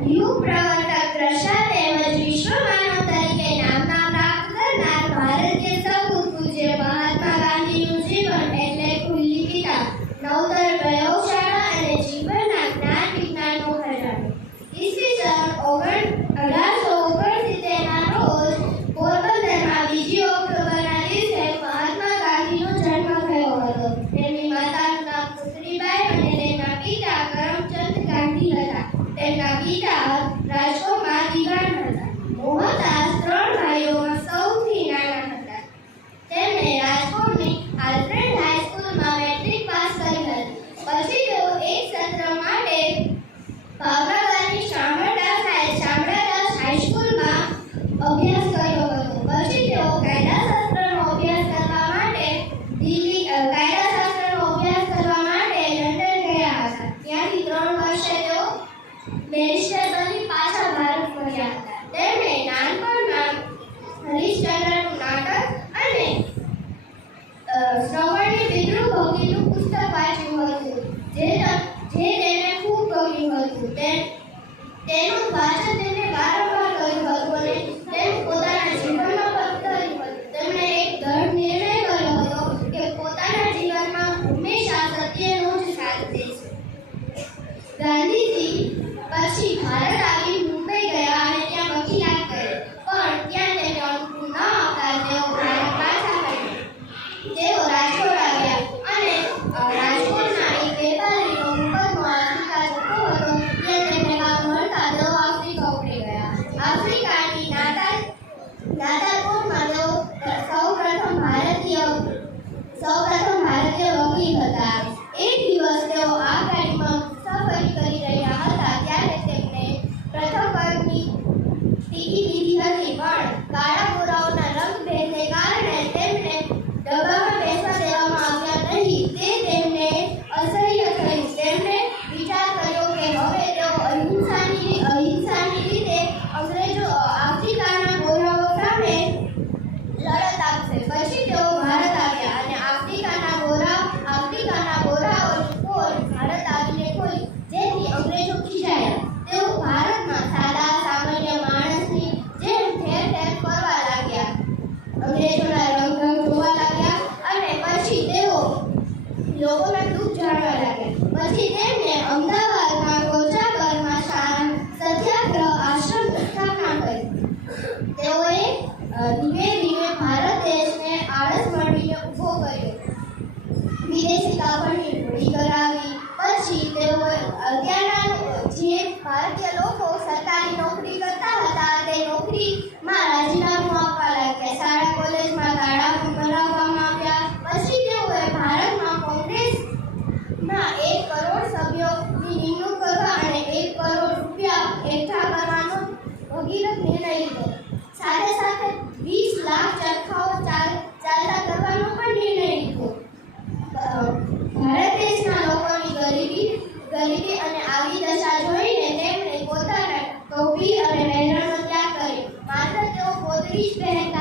યુગ પ્રવર્તક રશા તેમજ વિશ્વ માનવ તેમના પિતા રાજકોટમાં દિવાન હતા. મોહનદાસ ત્રણ ભાઈઓમાં સૌથી નાના હતા. તેમણે રાજકોટની આલ્ફ્રેડ હાઈસ્કૂલમાં મેટ્રિક પાસ કરી હતી. પછી તેઓ એક સત્ર માટે ભાવનગરની શામળદાસ શામળદાસ હાઈસ્કૂલમાં અભ્યાસ ભોગેલું પુસ્તક વાંચ્યું હતું. જે જે તેને ખૂબ ગમ્યું હતું. તેનું વાંચન અંગ્રેજોના રંગઢંગ જોવા લાગ્યા અને પછી તેઓ લોકોના દુઃખ જાણવા લાગ્યા. પછી તેમને અમદાવાદમાં કોચાગરમાં સારા સત્યાગ્રહ આશ્રમ સ્થાપના કરી તેઓએ ધીમે ભગીરથ નિર્ણય લીધો. સાથે સાથે વીસ લાખ ચરખાઓ ચાલ, ચાલતા કરવાનો પણ નિર્ણય લીધો. ભારત દેશના લોકોની ગરીબી ગરીબી અને આવી દશા જોઈને તેમણે પોતાના ટોપી અને મહેરણનો ત્યાગ કર્યો. માત્ર તેઓ પોતરી જ પહેરતા